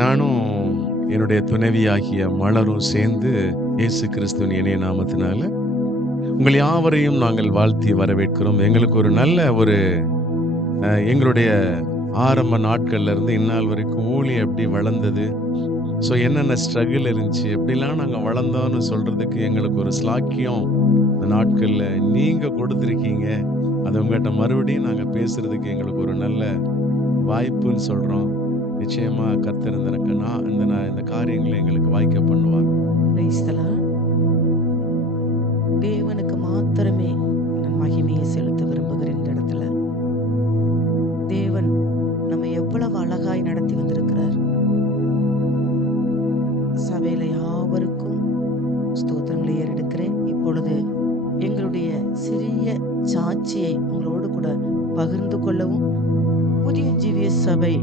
நானும் என்னுடைய துணைவியாகிய மலரும் சேர்ந்து இயேசு கிறிஸ்துவின் இணைய நாமத்தினால உங்கள் யாவரையும் நாங்கள் வாழ்த்தி வரவேற்கிறோம். எங்களுக்கு ஒரு நல்ல எங்களுடைய ஆரம்ப நாட்கள்ல இருந்து இந்நாள் வரைக்கும் ஊழியம் எப்படி வளர்ந்தது, ஸோ என்னென்ன ஸ்ட்ரகிள் இருந்துச்சு, எப்படிலாம் நாங்கள் வளர்ந்தோம்னு சொல்றதுக்கு எங்களுக்கு ஒரு ஸ்லாக்கியம் இந்த நாட்களில் நீங்கள் கொடுத்துருக்கீங்க. அதை உங்கள்கிட்ட மறுபடியும் நாங்கள் பேசுறதுக்கு எங்களுக்கு ஒரு நல்ல வாய்ப்புன்னு சொல்கிறோம். நிச்சயமா கர்த்தர் இந்த காரியங்களை எங்களுக்கு வாய்க்க பண்ணுவார். Praise the Lord. தேவனுக்கு மாத்திரமே நான் மகிமையை செலுத்த விரும்புகிறேன். இந்த இடத்துல தேவன் நம்ம எவ்வளவு அழகாய் நடத்தி வந்திருக்கிறார். சபையில யாவருக்கும் ஸ்தோத்திரங்களை ஏறெடுக்கிறேன். இப்பொழுது எங்களுடைய சிறிய சாட்சியை உங்களோடு கூட பகிர்ந்து கொள்ளவும், புதிய ஜீவிய சபை,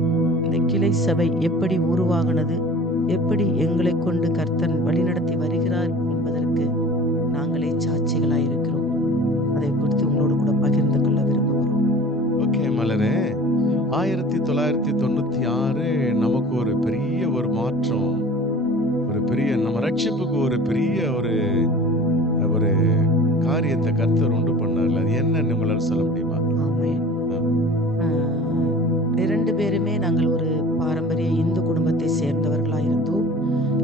இந்த கிளை சபை எப்படி உருவாகினது, எப்படி எங்களை கொண்டு கர்த்தர் வழிநடத்தி வருகிறார் என்பதற்கு நாங்களே சாட்சிகளாய் இருக்கிறோம். அதை குறித்து உங்களோடு கூட பகிர்ந்து கொள்ள விரும்புகிறோம். ஓகே மலரே, 1996 நமக்கு ஒரு பெரிய மாற்றம், நம்ம ரட்சிப்புக்கு ஒரு பெரிய ஒரு காரியத்தை கர்த்தர் உண்டு பண்ணார்ல. அது என்னன்னு உங்களால சொல்ல முடியுமா? ஆமென். 2 பேருமே நாங்கள் ஒரு பாரம்பரிய இந்து குடும்பத்தை சேர்ந்தவர்களாக இருந்தோம்.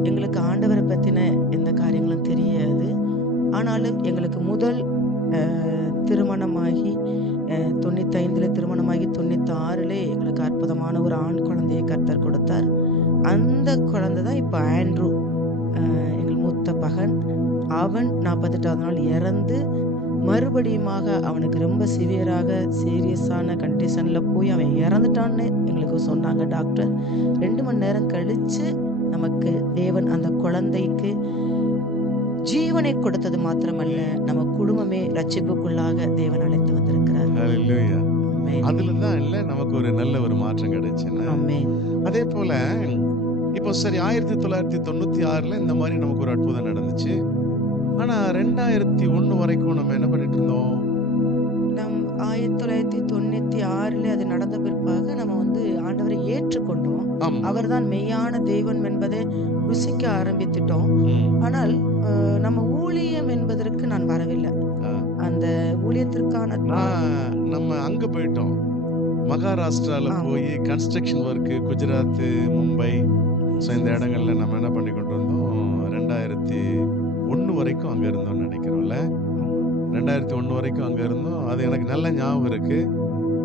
எங்களுக்கு ஆண்டவரை பற்றின எந்த காரியங்களும் தெரியாது. ஆனாலும் எங்களுக்கு முதல் திருமணமாகி 95 திருமணமாகி 96 எங்களுக்கு அற்புதமான ஒரு ஆண் குழந்தையை கர்த்தர் கொடுத்தார். அந்த குழந்தை தான் இப்போ ஆண்ட்ரூ, எங்கள் மூத்த பகன். அவன் 48வது நாள் இறந்து, மறுபடியுமாக அவனுக்கு ரொம்ப சீரியஸான கண்டிஷனில் போய் அவன் இறந்துட்டான்னு எங்களுக்கு சொன்னாங்க டாக்டர். 2 மணி நேரம் கழித்து நமக்கு தேவன் அந்த குழந்தைக்கு ஜீவனை கொடுத்தது மாத்திரமல்ல, நம்ம குடும்பமே ரட்சிப்புக்குள்ளாக தேவன் அழைத்து வந்திருக்கிறார். ஹல்லேலூயா. அதுல தான் இல்ல நமக்கு ஒரு நல்ல ஒரு மாற்றம் கிடைச்சுன்னா. ஆமென். அதே போல இப்போ சரி 1996 இந்த மாதிரி நமக்கு ஒரு அற்புதம் நடந்துச்சு. ஆனா 2001 வரைக்கும் நம்ம என்ன பண்ணிட்டு இருந்தோம்? 1996 அது நடந்த பிற்பாக நம்ம ஆண்டவரை ஏற்றுக்கொண்டோம். அவர்தான் மெய்யான தெய்வம் என்பதை ருசிக்க ஆரம்பித்துட்டோம். ஆனால் நம்ம ஊழியம் என்பதற்கு நான் வரவில்லை. அந்த ஊழியத்திற்கான நம்ம அங்க போயிட்டோம். மகாராஷ்டிரால போய் கன்ஸ்ட்ரக்ஷன் ஒர்க், குஜராத், மும்பை, இந்த இடங்கள்ல நம்ம என்ன பண்ணி கொண்டு இருந்தோம். 2001 வரைக்கும் அங்க இருந்தோம்னு நினைக்கிறோம்ல. 2001 வரைக்கும் அங்க இருந்தோம். அது எனக்கு நல்ல ஞாபகம் இருக்கு.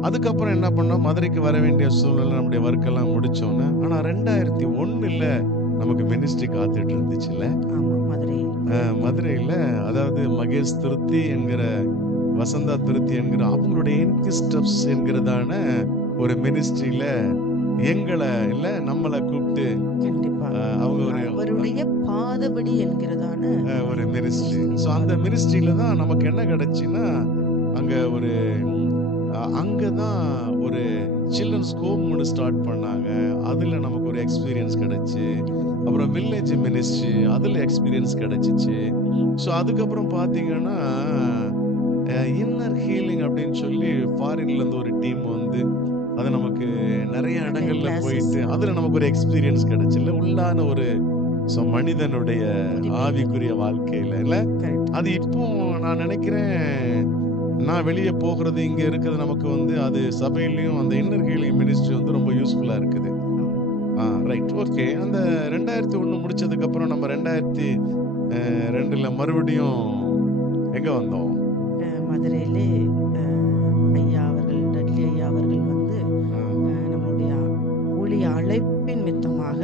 அதுக்கப்புறம் என்ன பண்ணோம், மதுரைக்கு வர வேண்டிய சூழ்நிலை, நம்முடைய ஒர்க் எல்லாம் முடிச்சோன்னு. ஆனா 2001 நமக்கு மினிஸ்ட்ரி காத்துட்டு இருந்துச்சுல்ல. மதுரையில, அதாவது மகேஷ் திருத்தி என்கிற, வசந்தா திருத்தி என்கிற அவங்களுடைய இன்கிஸ்டப்ஸ் என்கிறதான ஒரு மினிஸ்ட்ரியில நம்மளை கூப்பிட்டு அவங்க அவருடைய பாதபடி என்கிறதான ஒரு மினிஸ்ட்ரி. ஸோ அந்த மினிஸ்ட்ரியில தான் நமக்கு என்ன கிடைச்சுன்னா, அங்கதான் ஒரு சில்ட்ரன்ஸ் ஹோம் ஒன்று ஸ்டார்ட் பண்ணாங்க. அதுல நமக்கு ஒரு எக்ஸ்பீரியன்ஸ் கிடைச்சு. அப்புறம் வில்லேஜ் மினிஸ்ட்ரி, அதுல எக்ஸ்பீரியன்ஸ் கிடைச்சிச்சு. ஸோ அதுக்கப்புறம் பார்த்தீங்கன்னா இன்னர் ஹீலிங் அப்படின்னு சொல்லி ஃபாரின்ல இருந்து ஒரு டீம் அது நமக்கு நிறைய இடங்கள்ல போயிட்டு அதுல நமக்கு ஒரு எக்ஸ்பீரியன்ஸ் கிடைச்சுல, உள்ளான ஒரு மனிதனுடைய ஆவிக்குரிய வாழ்க்கையில இல்ல. அது இப்போ நான் நினைக்கிறேன், நான் வெளியே போகிறது, இங்க இருக்கிறது நமக்கு அது சபையிலையும் அந்த இன்னர் ஹீலிங் மினிஸ்ட்ரி ரொம்ப யூஸ்ஃபுல்லா இருக்குது. Right, okay. அந்த 2001 முடிச்சதுக்கு அப்புறம் நம்ம 2002 மறுபடியும் எங்க வந்தோம்? மதுரையிலே ஐயா அவர்கள், டட்லி ஐயா அவர்கள் நம்மளுடைய ஊழிய அழைப்பின் மித்தமாக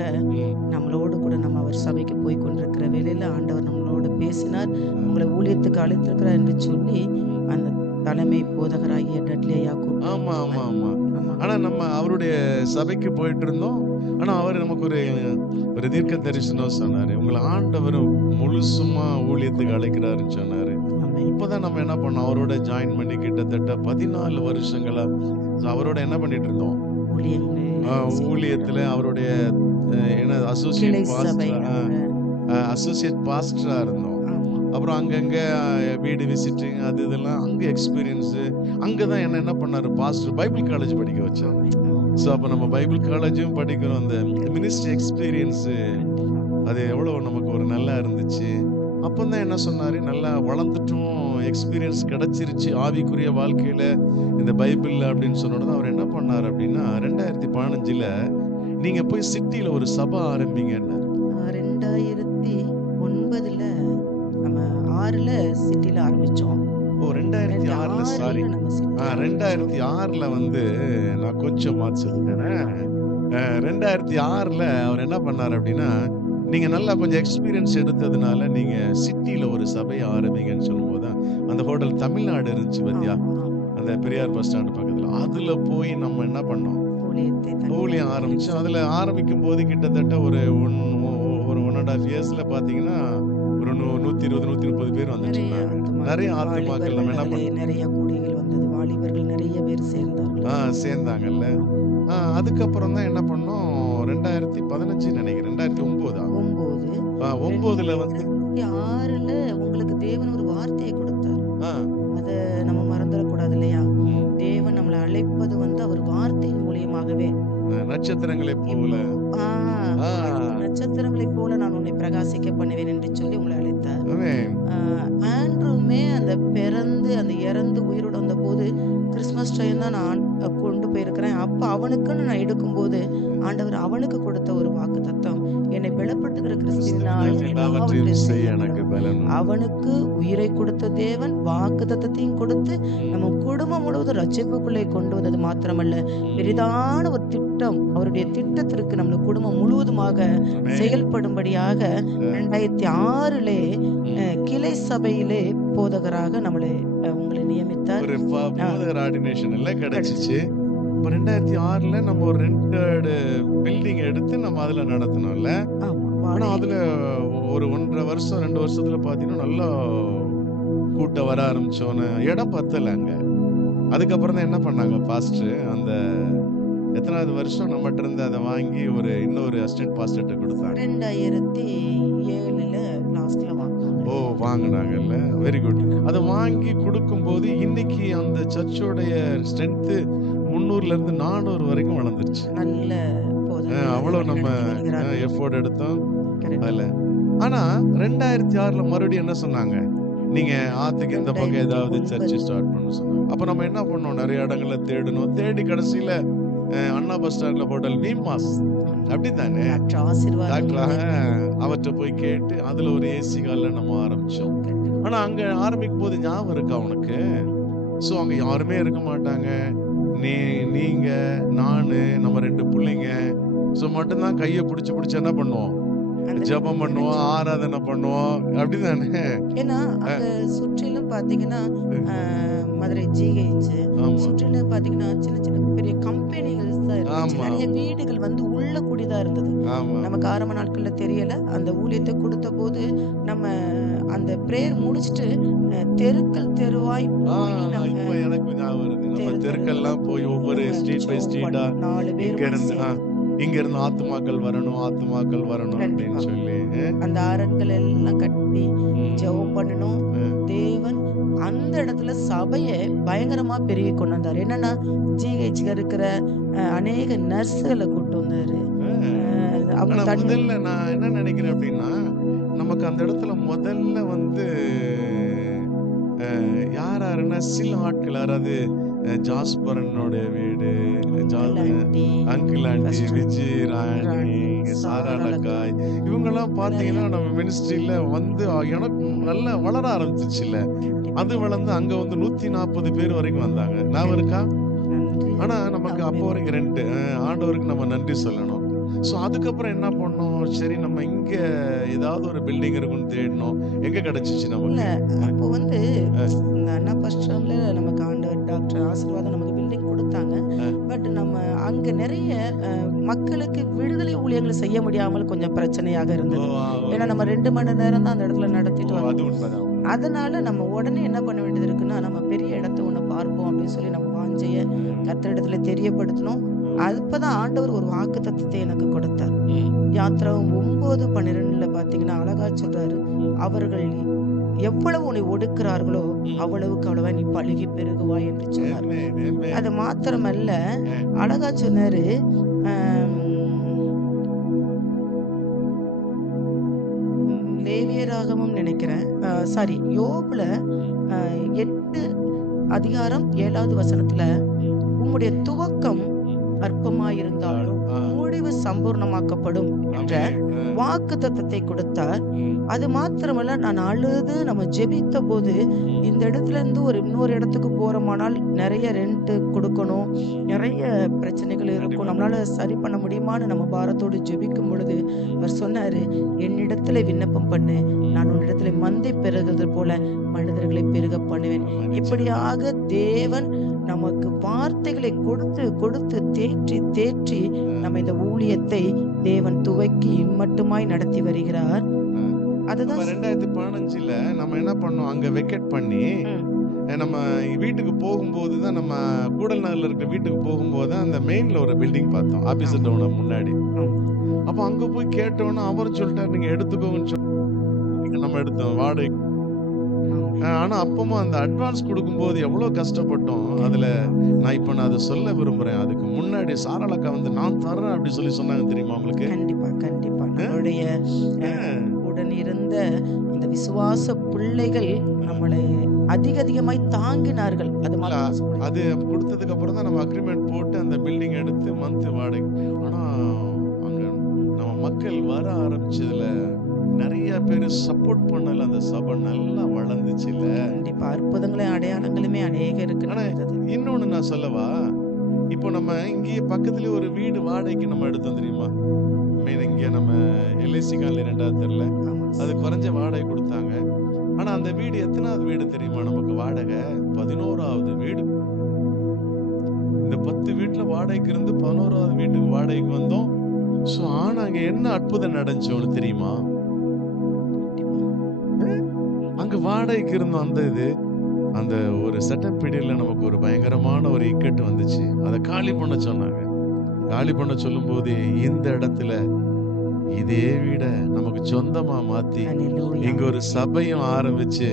நம்மளோடு கூட நம்ம அவர் சபைக்கு போய் கொண்டிருக்கிற வேளையில ஆண்டவர் நம்மளோடு பேசினார். உங்களை ஊழியத்துக்கு அழைத்திருக்கிறார் என்று சொல்லி அந்த தலைமை போதகராகிய டட்லி ஐயா ஆமா. ஆனா நம்ம அவருடைய சபைக்கு போயிட்டு இருந்தோம். ஆனா அவர் நமக்கு ஒரு தீர்க்க தரிசனம் சொன்னாரு. உங்களை ஆண்டவர் முழுசுமா ஊழியத்துக்கு அழைக்கிறாருன்னு சொன்னாரு. இப்பதான் நம்ம என்ன பண்ணோம், அவரோட ஜாயின் பண்ணி கிட்டத்தட்ட 14 வருஷங்களா அவரோட என்ன பண்ணிட்டு இருந்தோம், ஊழியத்துல அவருடைய அசோசியேட் பாஸ்டரா இருந்தோம். அப்புறம் அங்கங்க வீடு விசிட்டிங், அது இதெல்லாம் அங்க எக்ஸ்பீரியன்ஸ். அங்கதான் என்ன பண்ணாரு, பாஸ்டர் பைபிள் காலேஜ் படிக்க வச்சாரு. ஸோ அப்போ நம்ம பைபிள் காலேஜும் படிக்கிறோம். அந்த மினிஸ்ட்ரி எக்ஸ்பீரியன்ஸு அது எவ்வளோ நமக்கு ஒரு நல்லா இருந்துச்சு. அப்பந்தான் என்ன சொன்னாரு, நல்லா வளர்ந்துட்டும், எக்ஸ்பீரியன்ஸ் கிடைச்சிருச்சு ஆவிக்குரிய வாழ்க்கையில இந்த பைபிள்ல அப்படின்னு சொன்னோட அவர் என்ன பண்ணார் அப்படின்னா 2015ல நீங்க போய் சிட்டில ஒரு சபை ஆரம்பிங்கன்னாரு. 2009ல நம்ம 6ல சிட்டில ஆரம்பிச்சோம். ஓ 2006ல சாரி. 2006ல நம்ம சிட்டி ஆரம்பிச்சோம். 2006ல வந்து நான் கொஞ்சம் மாத்தி சொல்லிட்டேன். 2006ல அவர் என்ன பண்ணாரு அப்படின்னா, நீங்க நல்லா கொஞ்சம் எக்ஸ்பீரியன்ஸ் எடுத்ததுனால நீங்க சிட்டில ஒரு சபையை ஆரம்பிங்கன்னு சொல்லும்போது தான் அந்த ஹோட்டல் தமிழ்நாடு இருந்துச்சு பாத்தியா, ஆமா, ஆமா. அந்த பெரியார் பஸ் ஸ்டாண்ட் பக்கத்துல. அதுல போய் நம்ம என்ன பண்ணோம், ஊழியத்தை ஊழியம் ஆரம்பிச்சோம். அதுல ஆரம்பிக்கும் போது கிட்டத்தட்ட ஒரு 1.5 இயர்ஸ்ல பாத்தீங்கன்னா ஒரு 120 130 பேர் வந்துட்டு நிறைய இருந்தாங்க. நிறைய ஆத்துமாக்கள் நம்ம என்ன பண்ணோம், நிறைய கூடிகள் வந்தது. வாலிபர்கள் நிறைய பேர் சேர்ந்தார்கள். சேர்ந்தாங்கல்ல. அதுக்கப்புறம் தான் என்ன பண்ணோம், 2015 நினைக்கிறேன், 2009 9ல வந்து 2006ல உங்களுக்கு தேவன் ஒரு வார்த்தையை கொடுத்தார். ஆ, அத நம்ம மறந்துடக்கூடாது இல்லையா? ம், தேவன் நம்மளை அழைப்பது வந்து அவர் வார்த்தையின் மூலியமாகவே. நட்சத்திரங்களைப் போல. ஆ, ஆ, நட்சத்திரங்களைப் போல நான் உன்னை பிரகாசிக்க பண்ணுவேன் என்று சொல்லி உங்களை அழைத்தார். ஆமென். ஆண்ட்ரூமே அந்த பிறந்து அந்த இறந்து உயிரோட வந்தபோது கிறிஸ்மஸ் டைம் தான் நான் கொண்டு போயிருக்கிறேன். அப்ப அவனுக்குன்னு நான் எடுக்கும்போது ஆண்டவர் அவனுக்கு கொடுத்த ஒரு வாக்கு தத்தம், என்னை பலப்படுத்துகிற கிறிஸ்துவினால் எல்லாவற்றையும் செய்ய எனக்கு பலன் உண்டு. அவனுக்கு உயிரை கொடுத்த தேவன் வாக்கு தத்தத்தையும் கொடுத்து நம்ம குடும்பம் முழுவதும் ரட்சிப்புக்குள்ளே கொண்டு வந்தது மாத்திரமல்ல, பெரிதான ஒரு திட்டம், அவருடைய திட்டத்திற்கு நம்ம குடும்பம் முழுவதுமாக ஆமென். செயல்படும்படியாக 2006லே கிளை சபையிலே போதகராக உங்களை நியமித்தார். ஒரு போதகர் ஆர்டினேஷன் எல்லாம் கிடைச்சிச்சு. இப்ப 2006ல நம்ம ஒரு ரெண்டட் பில்டிங் எடுத்து நம்ம அதுல நடத்தணும்ல. ஆமா, ஆனா வாடகை அதுல ஒரு 1.5 வருஷம் 2 வருஷத்துல பாத்தீங்கன்னா நல்லா கூட்டம் வர ஆரம்பிச்சோன்னு இடம் பத்தல அங்க. அதுக்கப்புறம் தான் என்ன பண்ணாங்க பாஸ்டர், அந்த எத்தனாவது வருஷம் நம்மகிட்ட இருந்து அதை வாங்கி இன்னொரு அசிஸ்டன்ட் பாஸ்டர்ட்ட கொடுத்தாங்க. 2007ல லாஸ்ட்ல வாங்கினாங்க. ஓ வாங்கினாங்கல்ல, வெரி குட். அதை வாங்கி கொடுக்கும்போது இன்னைக்கு அந்த சர்ச்சோடைய ஸ்ட்ரென்த் 300ல இருந்து 400 வரைக்கும் வளர்ந்துருச்சு. நல்ல போதகர் அவ்வளவு நம்ம வருகிறார்கள். எஃபோர்ட் எடுத்தோம் Correct. அதுல. ஆனா 2006ல மறுபடியும் என்ன சொன்னாங்க, நீங்க ஆத்துக்கு இந்த பக்கம் ஏதாவது சர்ச் ஸ்டார்ட் பண்ண சொன்னாங்க. அப்ப நம்ம என்ன பண்ணோம், நிறைய இடங்கள்ல தேடணும். தேடி கடைசியில அண்ணா பஸ் ஸ்டாண்ட்ல ஹோட்டல் வீமாஸ் அப்படித்தானே டாக்டர் ஆசீர்வாதம் டாக்டர் அவர்கிட்ட போய் கேட்டு அதுல ஒரு ஏசி கால்ல நம்ம ஆரம்பிச்சோம். ஆனா அங்க ஆரம்பிக்கும் போது ஞாபகம் இருக்கா உனக்கு? சோ அங்க யாருமே இருக்க மாட்டாங்க. நீங்க நானு நம்ம 2 பிள்ளைங்க சோ மட்டும்தான் கையை பிடிச்சு என்ன பண்ணுவோம், ஜெபம் பண்ணுவோம், ஆராதனை பண்ணுவோம் அப்படிதானே. ஏன்னா அங்க சுற்றிலும் பாத்தீங்கன்னா மதுரை ஜிஹெச் ஆமா சுற்றிலும் பாத்தீங்கன்னா சின்ன சின்ன பெரிய கம்பெனிகள் தான் இருந்துச்சு. ஆமா. நிறைய வீடுகள் வந்து உள்ள கூடிதான் இருந்தது. ஆமா நமக்கு ஆரம்ப நாட்கள்ல தெரியல. அந்த ஊழியத்தை கொடுத்த போது நம்ம அந்த பிரேயர் முடிச்சிட்டு தெருக்கள் தெருவாய் போய் நம்ம இப்ப எனக்கு ஞாபகம் வருது. நம்ம தெரு தெருக்கெல்லாம் போய் ஒவ்வொரு ஸ்ட்ரீட் பை ஸ்ட்ரீட்டா 4 பேர் இங்க இருந்து இங்க இருந்து ஆத்துமாக்கள் வரணும் அப்படின்னு சொல்லி அந்த அரண்கள் எல்லாம் கட்டி ஜெபம் பண்ணணும். தேவன் அந்த இடத்துல சபையை பயங்கரமா பெருகி கொண்டு வந்தாரு. என்னன்னா ஜிஹெச்ல இருக்கிற அநேக நர்ஸுகளை கூட்டு வந்தாரு. அவங்க ஆனா முதல்ல நான் என்ன நினைக்கிறேன் அப்படின்னா, நமக்கு அந்த இடத்துல முதல்ல வந்து யாருன்னா சில ஆட்கள், யாராவது ஜாஸ்பரனோட வீடு, அங்கிள் ஆண்டி, விஜய் ராணி, சாராளக்காய், இவங்கெல்லாம் பாத்தீங்கன்னா நம்ம மினிஸ்ட்ரியில வந்து எனக்கு நல்லா வளர ஆரம்பிச்சிச்சுல்ல. அது வளர்ந்து அங்க வந்து 140 பேர் வரைக்கும் வந்தாங்க. நான் இருக்கா? ஆனா நமக்கு அப்போ வரைக்கும் ஆண்டவருக்கு நம்ம நன்றி சொல்லணும். சோ அதுக்கப்புறம் என்ன பண்ணோம், சரி நம்ம இங்க ஏதாவது ஒரு பில்டிங் இருக்குன்னு தேடணும். எங்க கிடைச்சிச்சு நமக்கு? அப்போ வந்து இந்த அண்ணா பஸ் ஸ்டாண்ட்ல நமக்கு ஆண்டவர் டாக்டர் ஆசீர்வாதம் நமக்கு பில்டிங் கொடுத்தாங்க. பட் நம்ம அங்க நிறைய மக்களுக்கு விடுதலை ஊழியர்கள் செய்ய முடியாமல் கொஞ்சம் பிரச்சனையாக இருந்தது. ஏன்னா நம்ம 2 மணி நேரம் தான் அந்த இடத்துல நடத்திட்டு வரோம். அதனால நம்ம உடனே என்ன பண்ண வேண்டியது இருக்குன்னா, நம்ம பெரிய இடத்த ஒண்ணு பார்ப்போம் அப்படின்னு சொல்லி நம்ம வாஞ்சைய கர்த்தரிடத்துல தெரியப்படுத்தணும். அப்பதான் ஆண்டவர் ஒரு வாக்கு தத்தத்தை எனக்கு கொடுத்தார். யாத்திராவும் 9:12 பாத்தீங்கன்னா அழகா சொல்றாரு, அவர்கள் எவ்வளவு உன்னை ஒடுக்குறார்களோ ம். அவ்வளவுக்கு அவ்வளவா நீ பழுகி பெருகுவாய் என்று சொன்னார். Amen, amen. அது மாத்திரமல்ல, ஆ. அழகா சொன்னாரு. ஆம், லேவியராகமம் நினைக்கிறேன், சாரி, யோபுல ம். 8 அதிகாரம் 7வது வசனத்துல, ம். உம்முடைய துவக்கம் ம். அற்பமாயிருந்தாலும் ஆ. முடிவு சம்பூர்ணமாக்கப்படும் என்ற ஆமென். ஆ. வாக்கு தத்தத்தை கொடுத்தார். ம். அது மாத்திரமல்ல, நான் அழுது நம்ம ஜெபித்த போது, ம். இந்த இடத்துல இருந்து ஒரு இன்னொரு இடத்துக்கு போறோமானால் நிறைய ரெண்ட் கொடுக்கணும், நிறைய பிரச்சனைகள் இருக்கும், கண்டிப்பா. நம்மளால சரி பண்ண முடியுமான்னு நம்ம பாரத்தோடு ஜெபிக்கும் பொழுது ம். அவர் சொன்னாரு, என்னிடத்துல விண்ணப்பம் பண்ணு, நான் உன்னிடத்துல மந்தை பெருகுவது போல மனிதர்களை பெருக பண்ணுவேன். ஆமா, நிச்சயமா. இப்படியாக தேவன் நமக்கு வார்த்தைகளை கொடுத்து கொடுத்து தேற்றி தேற்றி நம்ம இந்த ஊழியத்தை தேவன் துவக்கி இம்மட்டுமாய் நடத்தி வருகிறார். ஆ. அப்ப அதுதான் 2015ல நம்ம என்ன பண்ணோம், அங்க வெக்கேட் பண்ணி ம், நம்ம வீட்டுக்கு போகும்போது தான், நம்ம கூடல் நகர்ல இருக்க வீட்டுக்கு போகும்போது தான் அந்த மெயின்ல ஒரு பில்டிங் பார்த்தோம், ஆபீஸ் ஆமா. டவுன் முன்னாடி. ஆமா. அப்ப அங்க போய் கேட்டோன்னா அவரும் சொல்லிட்டாரு, நீங்க எடுத்துக்கோங்கன்னு சொல்லி நம்ம எடுத்தோம் வாடகை. ஆமா. ஆனா அப்பவும் அந்த அட்வான்ஸ் கொடுக்கும்போது எவ்வளவு கஷ்டப்பட்டோம். அதுல நான் அதை சொல்ல விரும்புறேன். அதுக்கு முன்னாடி சாரலக்கா வந்து நான் தர்றேன் அப்படி சொல்லி சொன்னாங்க தெரியுமா உங்களுக்கு? கண்டிப்பா கண்டிப்பா நம்மளுடைய உடன் இருந்த இந்த விசுவாச பிள்ளைகள் நம்மளை அதிக அதிகமாய் தாங்கினார்கள். அது மாத்திரம் சொல்ல. அது கொடுத்ததுக்கு அப்புறம் தான் நம்ம அக்ரிமெண்ட் போட்டு அந்த பில்டிங் எடுத்து மந்த் வாடகை. ஆனா அங்க நம்ம மக்கள் வர ஆரம்பிச்சதுல நிறைய பேர் சப்போர்ட் பண்ணல, அந்த சபை நல்லா வளர்ந்துச்சு இல்ல. கண்டிப்பா அற்புதங்களும் அடையாளங்களுமே அநேக இருக்கு. ஆனா இன்னொன்னு நான் சொல்லவா, இப்போ நம்ம இங்கேயே பக்கத்துலயே ஒரு வீடு வாடகைக்கு நம்ம எடுத்தோம் தெரியுமா? இங்க நம்ம எல்ஐசி காலனி 2வது தெருல அது குறைஞ்ச வாடகை கொடுத்தாங்க. ஆனா அந்த வீடு எத்தனாவது வீடு தெரியுமா நமக்கு வாடகை? 11வது வீடு. இந்த 10 வீட்டுல வாடகைக்கு இருந்து 11வது வீட்டுக்கு வாடகைக்கு வந்தோம். சோ ஆனா அங்க என்ன அற்புதம் நடந்துச்சு தெரியுமா? அங்க வாடகைக்கு இருந்தோம். அந்த ஒரு செட்டப் பீரியட்ல நமக்கு ஒரு பயங்கரமான ஒரு இக்கட்டு வந்துச்சு. அதை காலி பண்ண சொன்னாங்க. காலி பண்ண சொல்லும் போது இந்த இடத்துல இதே வீட நமக்கு சொந்தமா மாத்தி இங்க ஒரு சபையும் ஆரம்பிச்சு,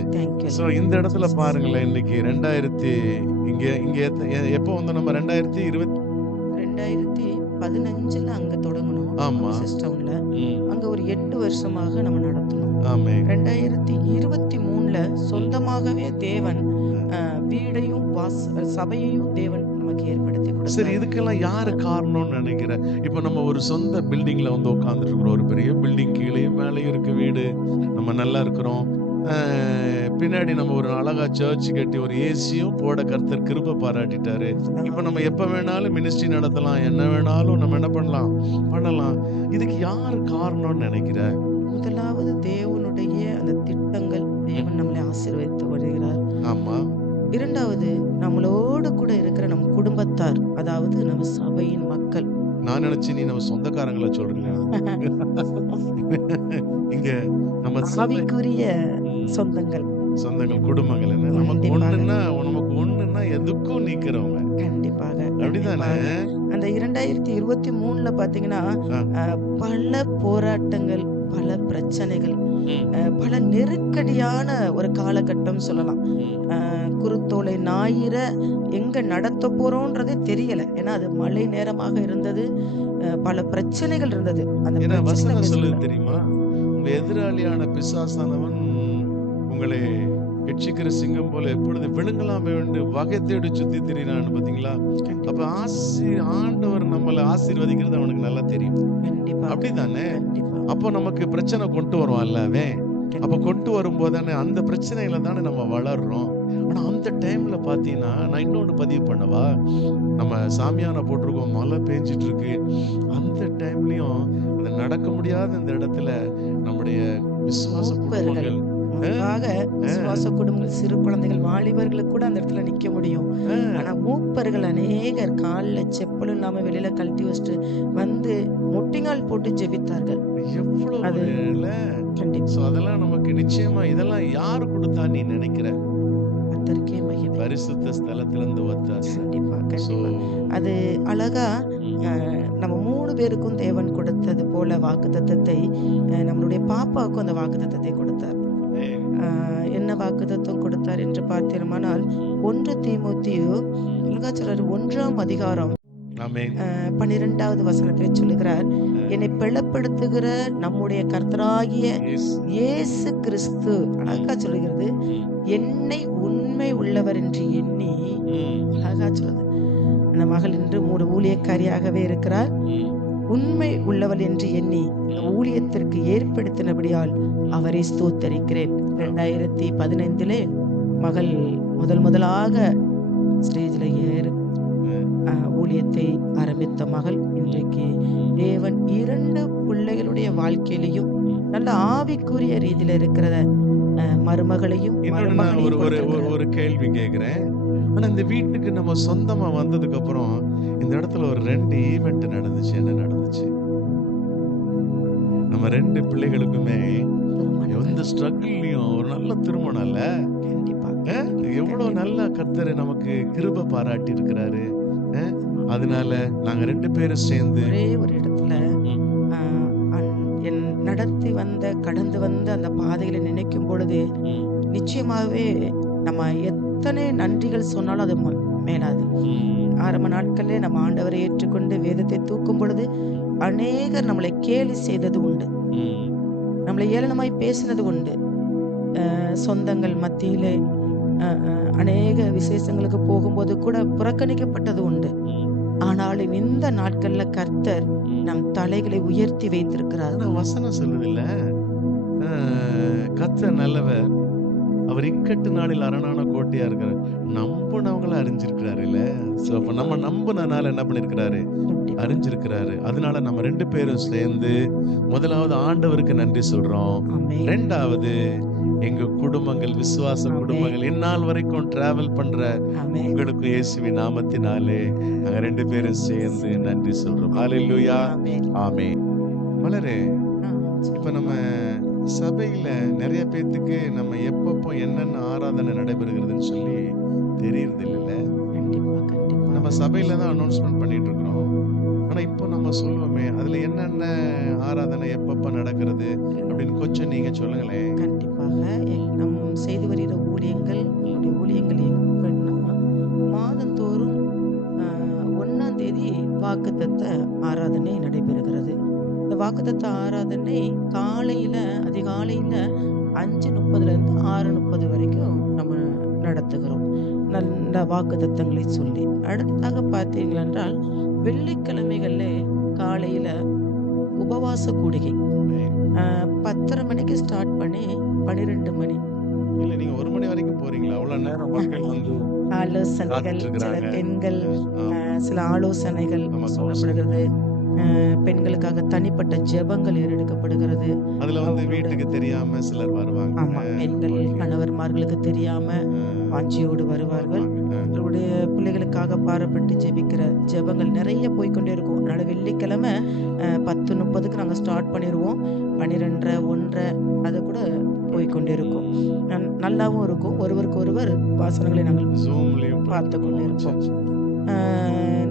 சோ இந்த இடத்துல பாருங்களேன், இன்னைக்கு 2000 இங்க இங்க எப்போ வந்து நம்ம 2015ல அங்க தொடங்கணும். ஆமா. சிஸ்டம்ல ம். அங்க ஒரு 8 வருஷமாக நம்ம நடத்தணும். ஆமே. 2023ல சொந்தமாகவே தேவன் வீடையும் சபையையும் தேவன் நமக்கு ஏற்படுத்தி சரி, கொடுத்தார். இதுக்கெல்லாம் யாரு காரணம்னு நினைக்கிற? இப்ப நம்ம ஒரு சொந்த பில்டிங்ல வந்து உட்கார்ந்துட்டு இருக்கிறோம். ஒரு பெரிய பில்டிங், கீழேயும் மேலேயும் இருக்கு வீடு. நம்ம நல்லா இருக்கிறோம். பின்னாடி நம்ம ஒரு அழகா சர்ச் கட்டி ஒரு ஏசியும் போட கர்த்தர் கிருபை பாராட்டிட்டாரு. இப்ப நம்ம எப்ப வேணாலும் மினிஸ்ட்ரி நடத்தலாம், என்ன வேணாலும் நம்ம என்ன பண்ணலாம். இதுக்கு யாரு காரணம்னு நினைக்கிற? முதலாவது தேவனுடைய அந்த திட்டங்கள், தேவன் நம்மளை ஆசீர்வதித்து வருகிறார். ஆமா. இரண்டாவது நம்மளோடு கூட இருக்கிற நம்ம குடும்பத்தார், அதாவது நம்ம சபையின் மக்கள். நான் நினைச்சு நீ நம்ம சொந்தக்காரங்களை சொல்றீங்க. இங்க நம்ம ஆவிக்குரிய சொந்தங்கள், குடும்பங்கள் என்ன நமக்கு ஒண்ணுன்னா எதுக்கும் நிக்கிறவங்க. கண்டிப்பாக. அப்படிதானே? அந்த 2023ல பாத்தீங்கன்னா பல போராட்டங்கள், பல பிரச்சனைகள், பல நெருக்கடியான ஒரு காலகட்டம் சொல்லலாம். குருத்தோலை ஞாயிற எங்க நடத்த போறோம்ன்றதே தெரியல. ஏன்னா அது மழை நேரமாக இருந்தது, பல பிரச்சனைகள் இருந்தது. அந்த வசனம் சொல்லுது தெரியுமா? உங்க எதிராளியான பிசாசானவன் உங்களை எட்சிக்கிற சிங்கம் போல எப்பொழுது விழுங்கலாமே என்று வகை தேடி சுத்தி திரியிறான்னு பாத்தீங்களா? அப்ப ஆண்டவர் நம்மளை ஆசீர்வதிக்கிறது அவனுக்கு நல்லா தெரியும். அப்படிதானே? அப்போ நமக்கு பிரச்சனை கொண்டு வருவான்ல அவன். அப்ப கொண்டு வரும்போது தானே அந்த பிரச்சனையில தானே நம்ம வளர்றோம். ஆனா அந்த டைம்ல பாத்தீங்கன்னா, நான் இன்னொன்னு பதிவு பண்ணவா, நம்ம சாமியான போட்டிருக்கோம், மழை பெஞ்சிட்டு இருக்கு. அந்த டைம்லயும் அது நடக்க முடியாத இந்த இடத்துல நம்முடைய விசுவாச குடும்பங்கள், விசுவாச குடும்பங்கள், சிறு குழந்தைகள், வாலிபர்களுக்கு கூட அந்த இடத்துல நிக்க முடியும். ஆனா மூப்பர்கள் அநேகர் கால்ல செப்பலும் இல்லாம வெளியில கழட்டி வச்சுட்டு வந்து முட்டிங்கால் போட்டு ஜெபித்தார்கள். எவ்வளவு அதெல்லாம் நமக்கு நிச்சயமா இதெல்லாம் யாரு கொடுத்தா நீ நினைக்கிற? கர்த்தருக்கே மகிமை. பரிசுத்த ஸ்தலத்திலிருந்து ஒத்தாசை. கண்டிப்பா கண்டிப்பா. அது அழகா நம்ம 3 பேருக்கும் தேவன் கொடுத்தது போல வாக்குத்தத்தத்தை நம்மளுடைய பாப்பாவுக்கும் அந்த வாக்குத்தத்தத்தை கொடுத்தார். என்ன வாக்குத்தத்தம் கொடுத்தார் என்று பார்த்தீர்களானால் 1 தீமோத்தேயு அழகா சொல்றாரு 1ஆம் அதிகாரம் ஆமென். 12வது வசனத்திலே சொல்லுகிறார், என்னை பெலப்படுத்துகிற நம்முடைய கர்த்தராகிய Yes. இயேசு கிறிஸ்து அழகா சொல்லுகிறது, ம். என்னை உண்மை உள்ளவர் என்று எண்ணி ம். அழகா சொல்லுது. அந்த மகள் இன்று ஊழியக்காரியாகவே இருக்கிறார். ம். உண்மை உள்ளவள் என்று எண்ணி இந்த ஊழியத்திற்கு ஏற்படுத்தினபடியால் அவரை ஸ்தோத்தரிக்கிறேன். 2015 மகள் முதலாக ஸ்டேஜில் ஏறி ஊழியத்தை ஆரம்பித்த மகள் இன்றைக்கு தேவன் 2 பிள்ளைகளுடைய வாழ்க்கையிலையும் நல்ல ஆவிக்குரிய ரீதியில இருக்கிற மருமகளையும் இன்னொன்னு நான் மருமகளையும் ஒரு ஒரு ஒரு- கொடுத்திருக்கிறார். ஒரு கேள்வி கேக்குறேன். ஆனா இந்த வீட்டுக்கு நம்ம சொந்தமா வந்ததுக்கு அப்புறம் இந்த இடத்துல ஒரு 2 ஈவென்ட் நடந்துச்சு. என்ன நடந்துச்சு? நம்ம 2 பிள்ளைகளுக்குமே எந்த ஸ்ட்ரகிள்லயும் ஒரு நல்ல திருமணம் இல்ல? கண்டிப்பா எவ்வளவு நல்ல கர்த்தர் நமக்கு கிருபை பாராட்டி இருக்கிறாரு. அதனால நாங்க 2 பேரும் சேர்ந்து ஒரே ஒரு இடத்துல ம். என் கடந்து வந்த அந்த பாதைகளை நினைக்கும் பொழுது ம். நிச்சயமாகவே நம்ம எத்தனை நன்றிகள் சொன்னாலும் அது மேலாது. ம். ஆரம்ப நாட்களிலே நம்ம ஆண்டவரை ஏற்றுக்கொண்டு வேதத்தை தூக்கும் பொழுது அநேகர் நம்மளை கேலி செய்தது உண்டு, ம். நம்மளை ஏளனமாய் பேசினது உண்டு. சொந்தங்கள் மத்தியிலே அநேக விசேஷங்களுக்கு போகும்போது கூட புறக்கணிக்கப்பட்டது உண்டு. ம். ஆனாலும் இந்த நாட்கள்ல கர்த்தர் நம் தலைகளை உயர்த்தி வைத்திருக்கிறார். ஆனா வசனம் சொல்லுது இல்ல, கர்த்தர் நல்லவர், அவர் இக்கட்டு நாளில் அரணான கோட்டையா இருக்கிறார், நம்பினவங்கள அறிஞ்சிருக்கிறாரு இல்ல. சோ அப்ப நம்ம நம்பினால என்ன பண்ணிருக்கிறாரு? அறிஞ்சிருக்கிறாரு. அதனால நம்ம 2 பேரும் சேர்ந்து முதலாவது ஆண்டவருக்கு நன்றி சொல்றோம். ஆமென். 2வது எங்க குடும்பங்கள், விசுவாச ஆமென். குடும்பங்கள் இந்நாள் வரைக்கும் டிராவல் பண்ற ஆமென். உங்களுக்கு இயேசுவின் நாமத்தினாலே நாங்க 2 பேரும் சேர்ந்து நன்றி சொல்றோம். ஹalleluya. ஆமென். ஆமென். மலரே, ஆ, இப்ப நம்ம சபையில நிறைய பேத்துக்கு நம்ம எப்பப்போ என்னென்ன ஆராதனை நடைபெறுகிறதுன்னு சொல்லி தெரியறது இல்லைல்ல. கண்டிப்பா கண்டிப்பா நம்ம சபையில தான் அனௌன்ஸ்மெண்ட் பண்ணிட்டு இருக்கிறோம். ஆனா இப்போ நம்ம சொல்லுவோமே அதுல என்னென்ன ஆராதனை எப்பப்ப நடக்கிறது அப்படின்னு கொஞ்சம் நீங்க சொல்லுங்களேன். கண்டிப்பாக நம் செய்து வருகிற ஊழியங்கள் நம்முடைய ஊழியங்கள் எப்படின்னா மாதந்தோறும் 1ஆம் தேதி வாக்குத்தத்த ஆராதனை நடைபெறுகிறது. இந்த வாக்குத்தத்த ஆராதனை அதிகாலையில 5:30 6:30 வரைக்கும் நம்ம நடத்துகிறோம். நல்ல வாக்குத்தத்தங்களை சொல்லி அடுத்ததாக பார்த்தீர்கள் என்றால் வெள்ளிக்கிழமைகள்ல காலையில உபவாச கூடுகை 10:30 மணிக்கு ஸ்டார்ட் பண்ணி 12 மணி இல்ல நீங்க 1 மணி வரைக்கும் போறீங்களா? அவ்வளவு நேரம் மக்கள் வந்து ஆலோசனைகள், காத்துட்டு சில இருக்கிறாங்க. பெண்கள் ஆமா. சில ஆலோசனைகள் ஆமா, சொல்லப்படுகிறது. பெண்களுக்காக தனிப்பட்ட ஜெபங்கள் ஏறெடுக்கப்படுகிறது. அதுல வந்து அவங்களோட வீட்டுக்கு தெரியாம சிலர் வருவாங்க. ஆமா, பெண்கள் கணவர்மார்களுக்கு தெரியாம வாஞ்சியோடு வருவார்கள். அவர்களுடைய பிள்ளைகளுக்காக பாரப்பட்டு ஜெபிக்கிற ஜெபங்கள் நிறைய போய்க்கொண்டே இருக்கும். அதனால வெள்ளிக்கிழமை 10:30க்கு நாங்கள் ஸ்டார்ட் பண்ணிடுவோம். 12:30 1:30 அது கூட போய்க்கொண்டே இருக்கும். நல்லாவும் இருக்கும். ஒருவருக்கு ஒருவர் வாசனங்களை நாங்கள் ஜூம்லயும் பார்த்து கொண்டே இருப்போம்.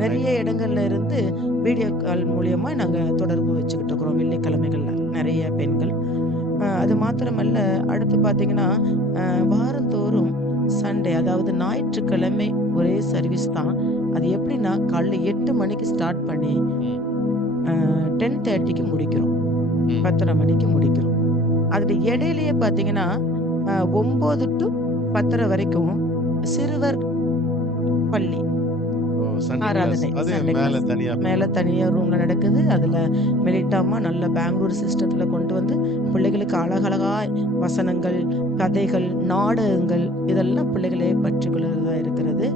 நிறைய இடங்கள்ல இருந்து வீடியோ கால் மூலியமா நாங்கள் தொடர்பு வச்சுக்கிட்டு இருக்கிறோம் வெள்ளிக்கிழமைகள்ல நிறைய பெண்கள். அது மாத்திரமல்ல, அடுத்து பார்த்தீங்கன்னா வாரந்தோறும் சண்டே அதாவது ஞாயிற்றுக்கிழமை ஒரே சர்வீஸ் தான். அது எப்படின்னா காலைல 8 மணிக்கு ஸ்டார்ட் பண்ணி 10:30க்கு முடிக்கிறோம், 10:30 மணிக்கு முடிக்கிறோம். அதுல இடையிலேயே பார்த்தீங்கன்னா 9 to 10:30 வரைக்கும் சிறுவர் பள்ளி ஆராதனை மேல தனியா ரூம்ல நடக்குது. அதுல மெலிட்டாமா நல்ல பெங்களூர் சிஸ்டத்துல கொண்டு வந்து பிள்ளைகளுக்கு அழகழகா வசனங்கள், கதைகள், நாடகங்கள் இதெல்லாம் பிள்ளைகளே பற்றிக்கொள்கிறதா இருக்கிறது.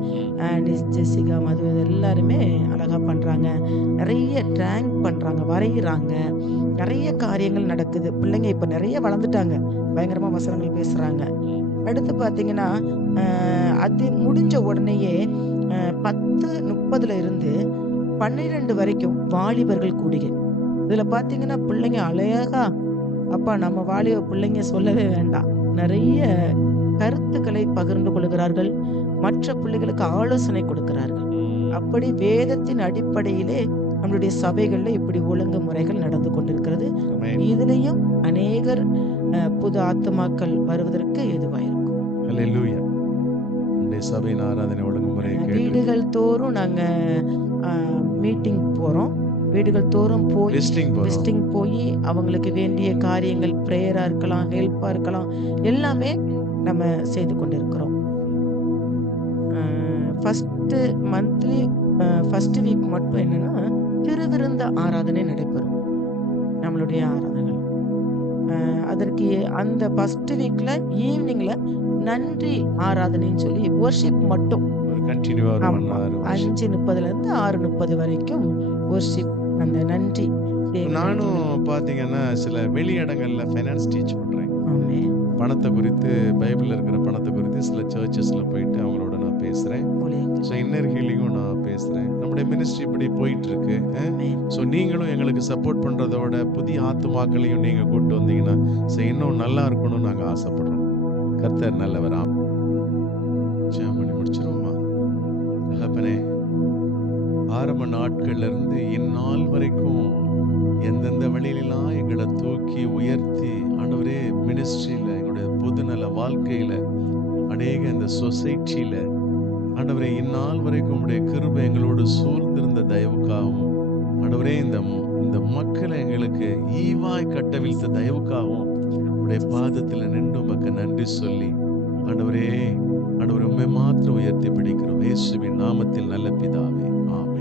ஜெசிகா, மது எல்லாருமே அழகா பண்றாங்க. நிறைய டிராயிங் பண்றாங்க, வரைகிறாங்க. நிறைய காரியங்கள் நடக்குது. பிள்ளைங்க இப்ப நிறைய வளர்ந்துட்டாங்க, பயங்கரமா வசனங்கள் பேசுறாங்க. அடுத்து பாத்தீங்கன்னா அது முடிஞ்ச உடனேயே 10:30 இருந்து 12 வரைக்கும் வாலிபர்கள் கூடுகை. இதுல பாத்தீங்கன்னா பிள்ளைங்க அழகா, அப்பா நம்ம வாலிப பிள்ளைங்க சொல்லவே வேண்டாம், நிறைய கருத்துக்களை பகிர்ந்து கொள்கிறார்கள். மற்ற பிள்ளைகளுக்கு ஆலோசனை கொடுக்கிறார்கள். அப்படி வேதத்தின் அடிப்படையிலே நம்மளுடைய சபைகள்ல இப்படி ஒழுங்கு முறைகள் நடந்து கொண்டிருக்கிறது. இதுலயும் அநேகர் புது ஆத்துமாக்கள் வருவதற்கு ஏதுவாயிருக்கும். அல்லேலூயா. இந்த சபையின் ஆராதனை ஒழுங்குமுறை கேட்டு வீடுகள் தோறும் நாங்க மீட்டிங் போறோம். வீடுகள் தோறும் போய் விசிட்டிங் போறோம். விசிட்டிங் போய் அவங்களுக்கு வேண்டிய காரியங்கள், பிரேயரா இருக்கலாம், ஹெல்ப்பா இருக்கலாம், எல்லாமே நம்ம செய்து கொண்டிருக்கிறோம். ஃபர்ஸ்ட் மந்த்லி ஃபர்ஸ்ட் வீக் மட்டும் என்னன்னா திருவிருந்த ஆராதனை நடைபெறும் நம்மளுடைய ஆராதனைகள். அதற்கு அந்த ஃபர்ஸ்ட் வீக்ல ஈவினிங்ல நன்றி ஆராதனைன்னு சொல்லி வொர்ஷிப் மட்டும். ஒரு கண்டினியூவா ஒரு ஆமா. 1 hour worship. 5:30 இருந்து 6:30 வரைக்கும் வொர்ஷிப், அந்த நன்றி. நானும் பாத்தீங்கன்னா சில வெளி இடங்கள்ல ஃபைனான்ஸ் டீச் பண்றேன். ஆமென். பணத்தை குறித்து, பைபிள்ல இருக்கிற பணத்தை குறித்து சில சர்ச்சஸ்ல போயிட்டு அவங்களோட நான் பேசுறேன். ஸோ இன்னர் ஹீலிங்கும் நான் பேசுறேன். நம்முடைய மினிஸ்ட்ரி இப்படி போயிட்டு இருக்கு. ஆமென். ஸோ நீங்களும் எங்களுக்கு சப்போர்ட் பண்றதோட புதிய ஆத்துமாக்களையும் நீங்க கூட்டு வந்தீங்கன்னா இன்னும் நல்லா இருக்கணும்னு நாங்க ஆசைப்படுறோம். கர்த்தர் நல்லவர். ஜெபம் பண்ணி முடிச்சிருவோமா? தகப்பனே, ஆரம்ப நாட்கள்ல இருந்து இந்நாள் வரைக்கும் எந்தெந்த வழியிலெல்லாம் எங்களை தூக்கி உயர்த்தி ஆண்டவரே மினிஸ்ட்ரியில, எங்களுடைய பொதுநல வாழ்க்கையில, அநேக இந்த சொசைட்டியில ஆண்டவரே இந்நாள் வரைக்கும் உடைய கிருபை எங்களோடு சூழ்ந்திருந்த தயவுக்காகவும், ஆண்டவரே இந்த மக்களை எங்களுக்கு ஈவாய் கட்டவிழ்த்த தயவுக்காகவும் உடைய பாதத்துல நின்று உமக்கு நன்றி சொல்லி ஆண்டவரே உம்மை மாத்திரம் உயர்த்தி பிடிக்கிறோம். இயேசுவின் நாமத்தில் நல்ல பிதாவே, ஆமென்.